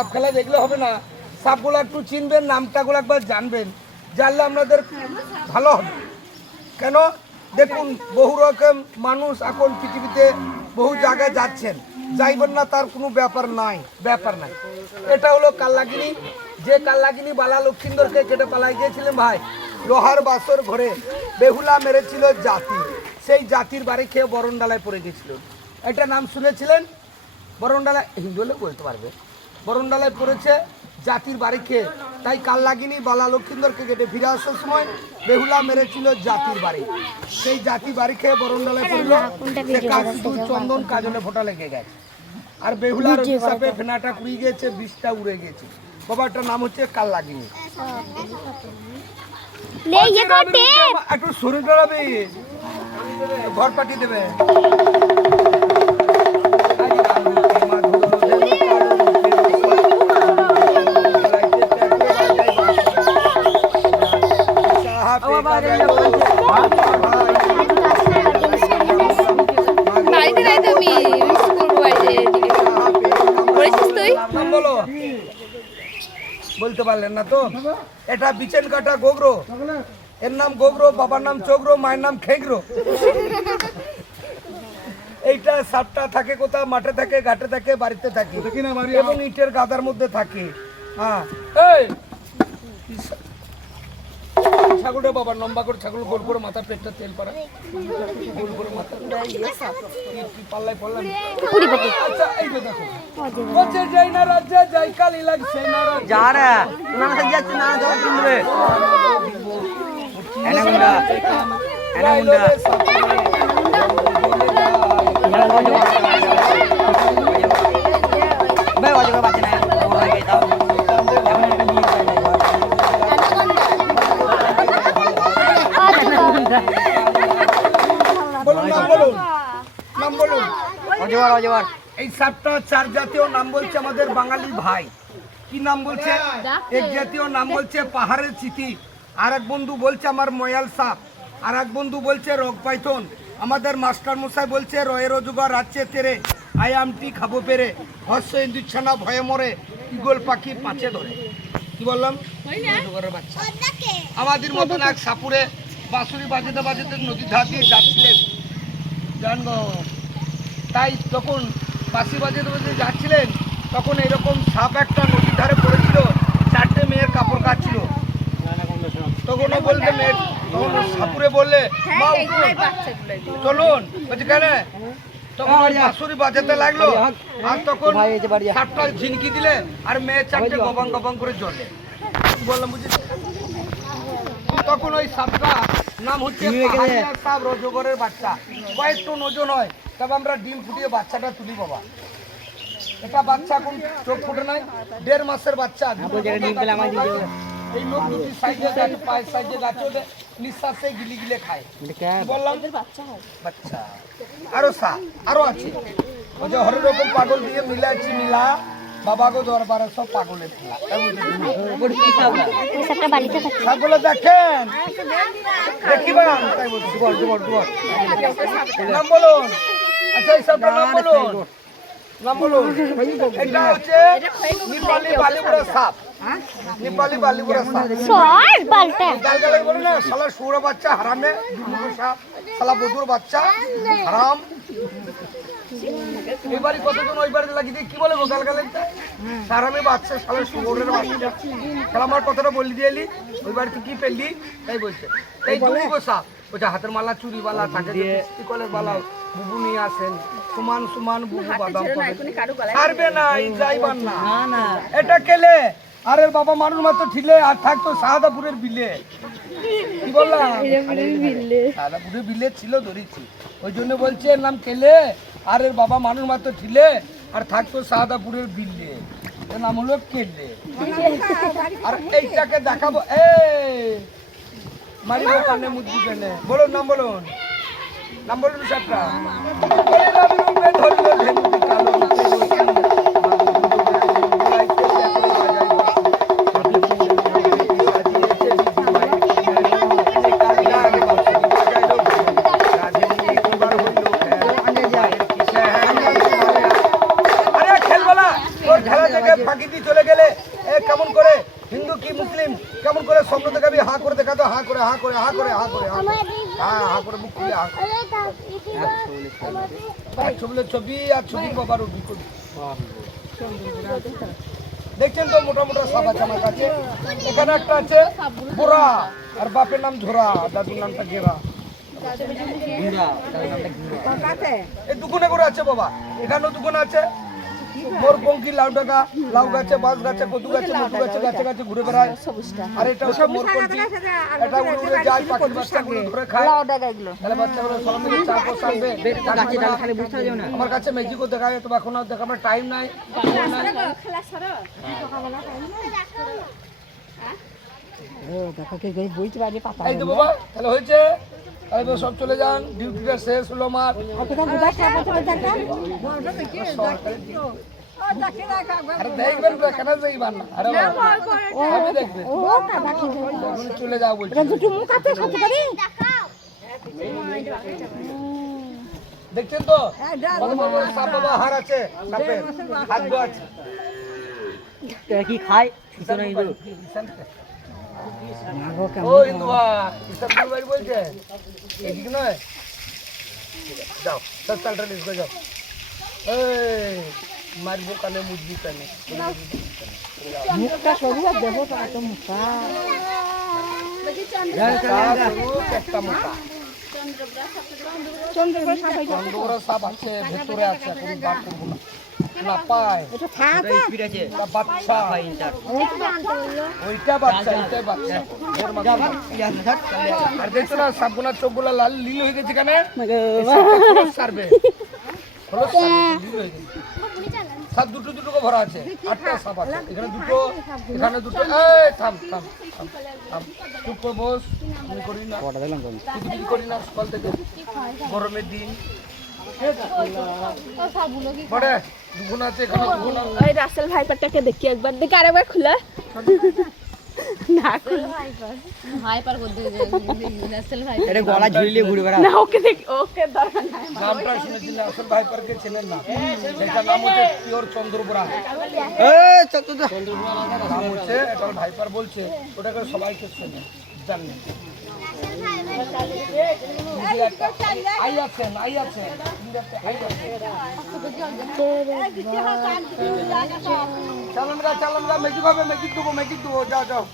সাপ খেলা দেখলে হবে না। সাপগুলো একটু চিনবেন, নামটাগুলো একবার জানবেন। জানলে আপনাদের ভালো হবে। কেন? দেখুন, বহু রকম মানুষ এখন পৃথিবীতে বহু জায়গায় যাচ্ছেন। যাইবেন না, তার কোনো ব্যাপার নাই ব্যাপার নাই। এটা হলো কাল্লাগিনি যে কাল্লাগিনি বালা লক্ষিন্দরকে কেটে পালাই গিয়েছিলেন ভাই, লোহার বাসর ঘরে বেহুলা মেরেছিল জাতি। সেই জাতির বাড়ি খেয়ে বরণডালায় পড়ে গেছিল এটা নাম শুনেছিলেন? বরণডালা হিন্দু বলতে পারবে। বরণডালায় পড়েছে জাতির বাড়ি খেয়ে। তাই কাল লাগিনি বালা লক্ষিন্দরকে কেটে ফিরে আসার সময় বেহুলা মেরেছিল জাতির বাড়ি। সেই জাতি বাড়ি খেয়ে বরণডালায় পড়ল শুধু চন্দন কাজলে ফোটা লেগে গেছে। আর বেহুলার হিসাবে ফেনাটা কুড়ি গেছে বিষটা উড়ে গেছে। বাবাটার নাম হচ্ছে কাল লাগিনি একটু শরীর ঘর পাঠিয়ে দেবে। নাম বলো। বলতে পারলেন না তো। এটা বিচেন কাটা গোগরো। এর নাম গোগরো বাবার নাম চোগরো মায়ের নাম খেগরো। এইটা সাপটা থাকে কোথাও মাঠে থাকে ঘাটে থাকে বাড়িতে থাকে। এবং ইটের গাদার মধ্যে থাকে। হ্যাঁ। এই! ছাগলটা বাবার লম্বা করে ছাগল গোল করে মাথা পেটটা তেল পড়া গোল করে মাথা পাল্লায় পড়লাম আচ্ছা এই যে দেখো। বলছে যাই না রাজ্যে যাই কালি লাগছে না রাজ্যে যারা নাম যাচ্ছে না জবাব কিনবে ভাই অজগর অজগর এই সাতটা, চার জাতীয় নাম বলছে আমাদের বাঙালি ভাই। কি নাম বলছে? এক জাতীয় নাম বলছে পাহাড়ের চিতি আর এক বন্ধু বলছে আমার ময়াল সাপ। আর এক বন্ধু বলছে রক পাইথন। আমাদের মাস্টার মশাই বলছে রয়ের অজগর রাচ্ছে তেরে। আই আমটি খাব পেরে। হস্য ইন্দুচ্ছানা ভয়ে মরে। ইগল পাখি পাঁচে ধরে। কি বললাম? আমাদের মতন এক সাপুরে বাঁশুরি বাজাতে বাজাতে নদীর ধার দিয়ে যাচ্ছিলেন। জানগো তাই তখন বাসি বাজাতে বাজাতে যাচ্ছিলেন তখন এরকম সাপ একটা নদীর ধারে পড়েছিল চারটে মেয়ের কাপড় কাচ্ছিল তখন ও বলতে মেয়ে তখন সাপুরে বললে চলুন বলছে কেন? তখন বাজাতে লাগল আর তখন সাপটা ঝিনকি দিলে আর মেয়ে চারটে গবাং গবাং করে জ্বলে। বললাম তখন ওই সাপটা নাম হচ্ছে সাপ রজগরের বাচ্চা। কয়েক টন ওজন হয় তবে আমরা ডিম ফুটিয়ে বাচ্চাটা তুলি বাবা। এটা বাচ্চা এখন চোখ ফুটে নাই দেড় মাসের বাচ্চা। এই লোক দুটি সাইজে গাছ পায়ের সাইজে গাছে ওঠে নিঃশ্বাসে গিলি গিলে খায়। বললাম? বাচ্চা আরও সা আরও আছে। ওই যে হরেক রকম পাগল দিয়ে মিলাচ্ছি মিলা বাবা গো দরবারে সব থাকে সাপগুলো দেখেন? দেখিবা তাই বলছি বল বল বল। নাম বলুন। আচ্ছা এই সাপটার নাম বলুন। নাম বলুন এটা হচ্ছে নেপালি বালিপুরা সাপ। নেপালি বালিপুরা সাপ। সর পাল্টা। গালগালে বলে না শালা শুয়োর বাচ্চা হারামে সাপ। শালা বধুর বাচ্চা হারাম। এই কতজন ওই বাড়িতে লাগিয়ে দিয়ে কি বলে গো হারামে বাচ্চা শালা শুয়োরের বাচ্চা। শালা আমার কথাটা বলি দিয়ে এলি ওই বাড়িতে কি পেলি? তাই বলছে। তাই দুর্মুখ সাপ। বলছে হাতের মালা চুরি বালা থাকে কলের বালা বুবু নিয়ে আসেন। সমান সমান বুবু বাদাম না যাইবার না। না এটা কেলে? আরে বাবা মানুষ মাত্র ঠিলে আর থাকতো শাহাদাপুরের বিলে। কি বললাম? বিলে। ছিল ধরেছি। ওই জন্য বলছে এর নাম কেলে? আর এর বাবা মানুষ মাত্র ঠিলে আর থাকতো শাহাদাপুরের বিলে। এর নাম হলো কেলে। আর এইটাকে দেখাবো। এই মারিব কানে মুদ্রি পেনে বলুন নাম বলুন। নাম বলুন সাতটা। কেমন করে? হিন্দু কি মুসলিম? কেমন করে স্বপ্ন দেখাবি? হা করে দেখাতো হা করে হা করে হা করে হা করে হা করে। হ্যাঁ ছবি আর ছবি বাবার দেখছেন তো মোটা মোটা সাপ আছে আমার কাছে। এখানে একটা আছে বোরা আর বাপের নাম ঝোরা দাদুর নামটা গেরা এই দুগুনে করে আছে বাবা। এখানেও দুগুনে আছে। মোর পঙ্কি লাউ ডাকা লাউ গাছে বাঁশ গাছে কদু গাছে মধু গাছে গাছে গাছে ঘুরে বেড়ায়। আর এটা মোর পঙ্কি এটা উড়ে উড়ে যায় পাখির বাচ্চাগুলো ধরে খায়। তাহলে বাচ্চাগুলো সব মিলে চার পোষ আনবে গাছে ডাল খালি বসতে যাও না? আমার কাছে ম্যাজিকও দেখা যায় তবে এখন আর দেখাবার টাইম নাই। বইতে পারি পাতা এই তো বাবা তাহলে হয়েছে তাহলে তো সব চলে যান ডিউটিটা শেষ হলো আমার চলে যাও বলছি দেখছেন তো বাবা হার আছে আছে কি খায় ও ইন্দুয়া ফুল বাড়ি বলছে এদিক নয় যাও সব চালটা লিখে যাও এই মারবো কানে মুজবি কানে মুখটা সরু আর দেবো তো এত মুখটা একটা মোটা চন্দ্রবড়া সাপ আছে ভেতরে আছে এখন বার করব না। না পায়। স্পিড আছে। এটা বাচ্চা। ইন্টার ওইটা বাচ্চা এইটাই বাচ্চা। ওর মাথা আর দেখছ না সাপগুলার চোখগুলা লাল লীল হয়ে গেছে কেন সারবে। খোলস লীল হয়ে গেছে। সাপ দুটো দুটো করে ভরা আছে। আটটা সাপ আছে। এখানে দুটো এখানে দুটো। এই থাম থাম থাম চুপ করে বস আমি করি না কিছু করি না সকাল থেকে। গরমের দিন। বড়ে দুগুণ আছে এখানে দুগুণ আছে। রাসেল ভাইপারটাকে দেখি একবার। দেখি আরেকবার খুলে। না হাইপার করতে এটা গলা ঝুলিয়ে ঘুরে বেড়া। না ওকে দেখি ওকে দরকার নাই নামটা শুনেছিলেন আসল ভাইপারকে চেনেন না? সেটা নাম হচ্ছে পিওর চন্দ্রপুরা। এই চত তো নাম হচ্ছে এটা ভাইপার বলছে ওটাকে সবাইকে চেনে জানেন আই আছেন আই আছেন ইন্ডিয়াতে চালান গা চালান গা ম্যাজিক হবে ম্যাজিক দেবো ম্যাজিক দেবো যাও যাও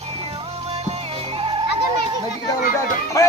ম্যাজিক যাও যাও